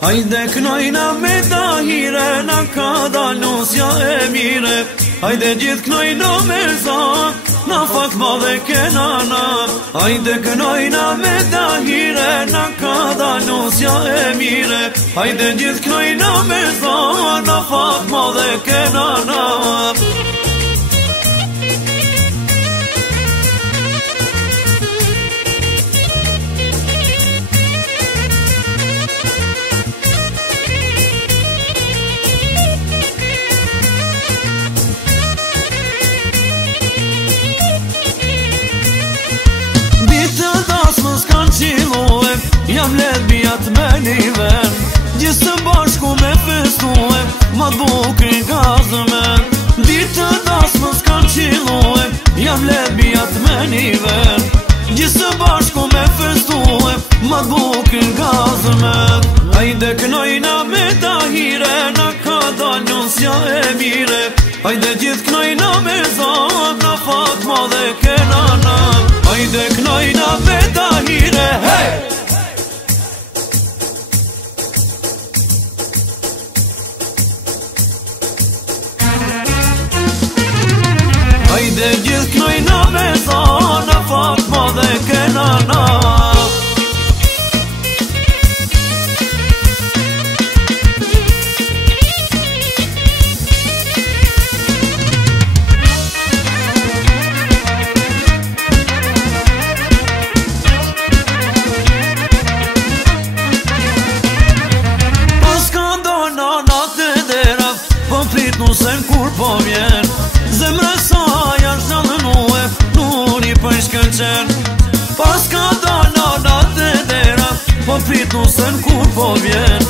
Hajde knojna me dahire, na ka dal nusja e mire. Hajde gjithë knojna me zan, na fat madhe kenana. Hajde knojna me dahire, na ka dal nusja e mire. Hajde gjithë knojna me zan, na fat madhe kenana. Jam let bijat me një ven, gjithë së bashku me festuem, ma t'bukrin gazëmen. Ditë të dasë më s'kan qiluem, jam let bijat me një ven, gjithë së bashku me festuem, ma t'bukrin gazëmen. Hajde knojna me dahire, na ka dal nusja e mire. Hajde gjithë knojna me zan, na fat madhe kenana. Hajde knojna me dahire, hey! Hajde gjithë knojna me zan, na fat madhe kenana. Paska do nanat e dera, po prit nusen kur po vjen. Zemre sa janë shallënue, nuri për shkëlqen. Paska do nanat e dera, po prit nusen kur po vjen.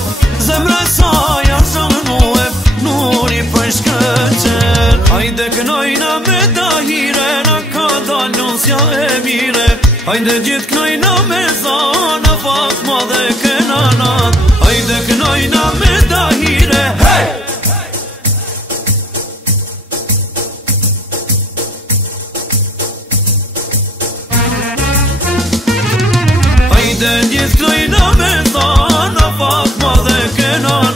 Zemre sa janë shallënue, nuri për shkëlqen. Hajde knojna me dahire, na ka dal nusja e mire. Hajde gjithë knojna me zan, na fat madhe kenana. Hajde knojna me dahire, hey! Hajde gjithë knojna me zan, na fat madhe kenana.